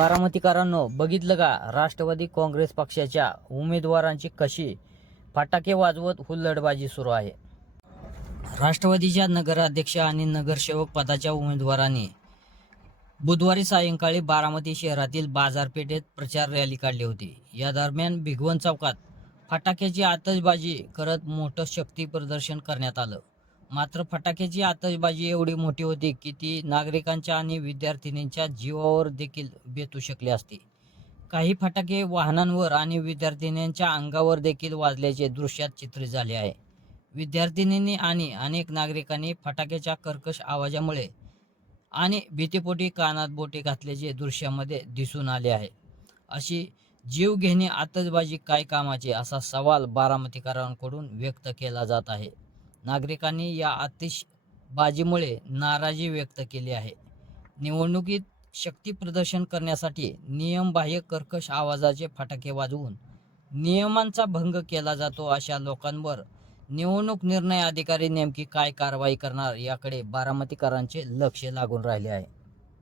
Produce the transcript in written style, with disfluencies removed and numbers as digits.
बारामतीकरांनो, बघितलं का राष्ट्रवादी काँग्रेस पक्षाच्या उमेदवारांची कशी फटाके वाजवत हुल्लडबाजी सुरू आहे. राष्ट्रवादीच्या नगराध्यक्ष आणि नगरसेवक पदाच्या उमेदवारांनी बुधवारी सायंकाळी बारामती शहरातील बाजारपेठेत प्रचार रॅली काढली होती. या दरम्यान भिगवण चौकात फटाक्याची आतषबाजी करत मोठं शक्ती प्रदर्शन करण्यात आलं. मात्र फटाक्याची आतषबाजी एवढी मोठी होती की ती नागरिकांच्या आणि विद्यार्थिनींच्या जीवावर देखील बेतू शकली असती. काही फटाके वाहनांवर आणि विद्यार्थिनींच्या अंगावर देखील वाजल्याचे दृश्यात चित्रित झाले आहे. विद्यार्थिनींनी आणि अनेक नागरिकांनी फटाक्याच्या कर्कश आवाजामुळे आणि भीतीपोटी कानात बोटे घातल्याचे दृश्यामध्ये दिसून आले आहे. अशी जीवघेणी आतषबाजी काय कामाची, असा सवाल बारामतीकरांकडून व्यक्त केला जात आहे. नागरिकांनी या आतिषबाजीमुळे नाराजी व्यक्त केली आहे. निवडणुकीत शक्ती प्रदर्शन करण्यासाठी नियमबाह्य कर्कश आवाजाचे फटाके वाजवून नियमांचा भंग केला जातो. अशा लोकांवर निवडणूक निर्णय अधिकारी नेमकी काय कारवाई करणार याकडे बारामतीकरांचे लक्ष लागून राहिले आहे.